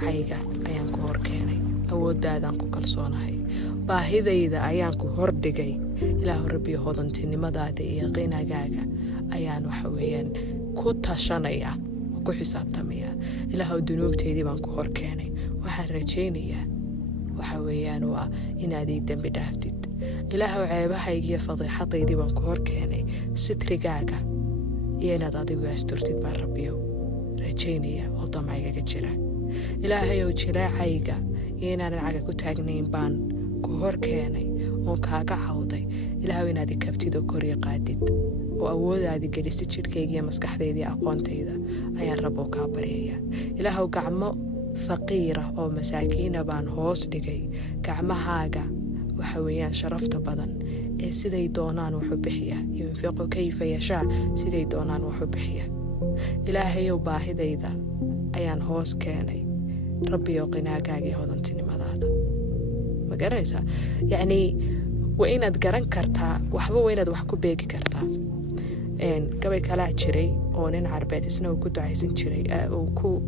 magacayga ayaan ku hor keenay awooddaadaan ku kalsoonahay baahidayda ayaan ku hor dhigay ilaahu rabbi hodantinimadaada iyo qinagaaga ayaan waxa weeyaan ku tashanaya oo ku xisaabtamaya ilaahu dunuubteydii baan ku hor keenay waxaan rajaynayaa waxa weeyaan waa inaad ii dambi dhaaftid ilaahu ceebahayga iyo fadiixadaydii baan ku hor keenay sitrigaaga iyo inaad adigu asturtid baan rabbiyow rajaynaya oo damcaygaga jira ilaahayow jilaacayga iyo inaanan caga ku taagnayn baan ku hor keenay oon kaaga cawday ilaahu inaad i kabtid oo kor i qaadid oo awoodaadi gelisid jidhkayga iyo maskaxdayda iyo aqoontayda ayaan rabbo kaa baryaya ilaahu gacmo faqiira oo masaakiina baan hoos dhigay gacmahaaga waxa weeyaan sharafta badan ee siday doonaan wuxuu bixiya yunfiqu kayfa yashaa siday doonaan wuxuu bixiya ilaahayow baahidayda ayaan hoos keenay rabbiyow qinaagaaga iyo hodantinimadaada ma garanaysaa yacni waa inaad garan kartaa waxba waa inaad wax ku beegi kartaa gabay kalaa jiray oo nin carbeed isna uu ku ducaysan jiray uu ku